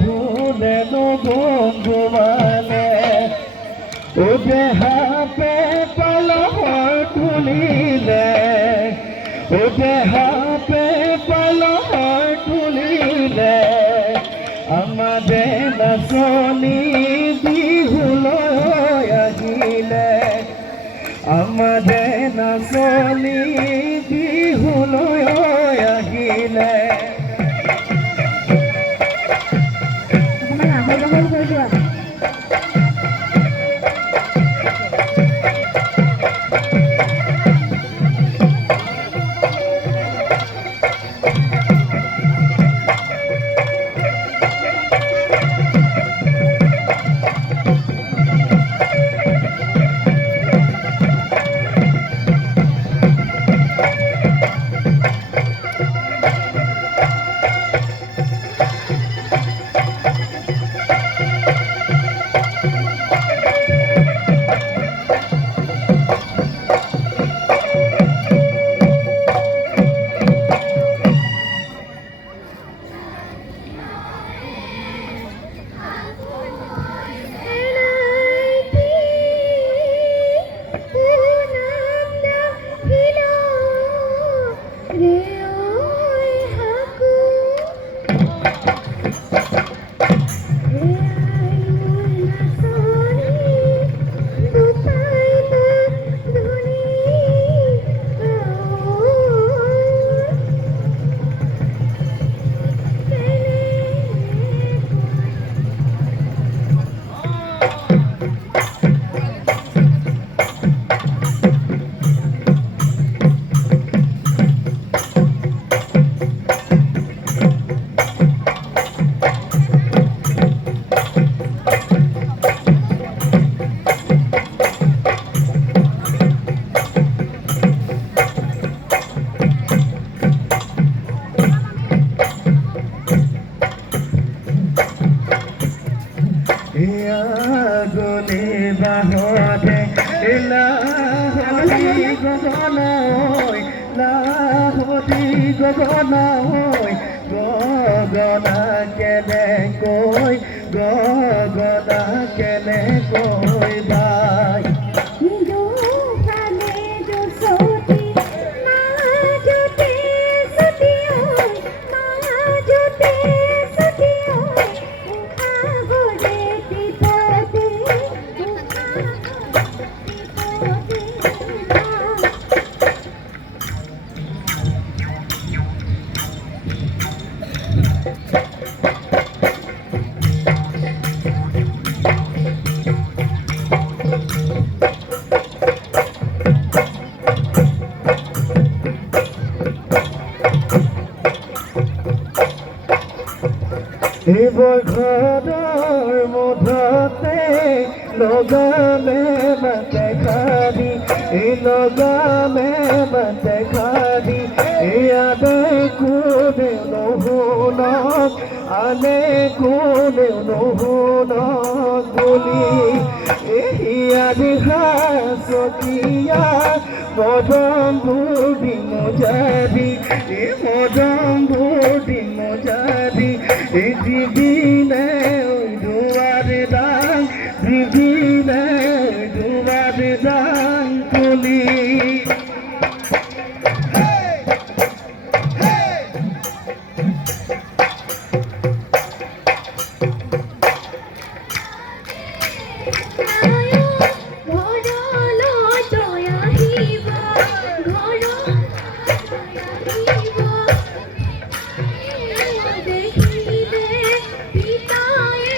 ধুলে বন্ধু মানে ও দেহা পে পলহর তুলিলে ও দেহা পে পলহর তুলিলে আমাদের নাচনি বিহুলৈ আহিলে আমাদের নাচনি বিহুলৈ আহিলে আগুনে বাহতে লাহতি গগনৈ লাহতি গগনৈ গগনা কেনেকৈ বাই এইবোৰ ঘৰৰ মধতে লগামে মাতে খাবি এই লগামে মাতে খাবি ইয়াতে কোনেও নুশুনক আনে কোনেও নুশুনক বুলি ইয়াদি সাঁচতীয়া মদমবোৰ দিম যাবি এই মদমবোৰ দিম যাবি দিবিনে দুয়ার দান দিবিনে দুয়ার দান তুলি পিতায়ে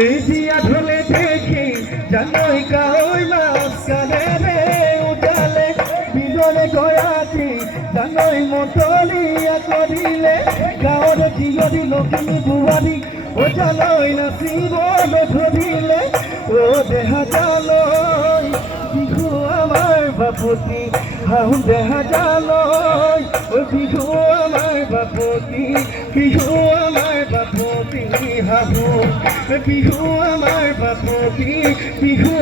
এই দিয়া ঢলে দেখি জানোই গাঁৱৰ মাছকানে রে উজালে বিদরে গয়াতি জানোই মতলিয়া করিলে গাঁৱৰ জীয়ৰী লখিমী বুঢ়াৰী ও জানোই নাচিব নধৰিলে ও দেহা জালৈ বিহু আমাৰ বাপতি হাহু দেহা জালৈ ও বিহু আমাৰ বাপতি বিহু আমাৰ বাপতি হাহু বিহু আমাৰ বাপতি বিহু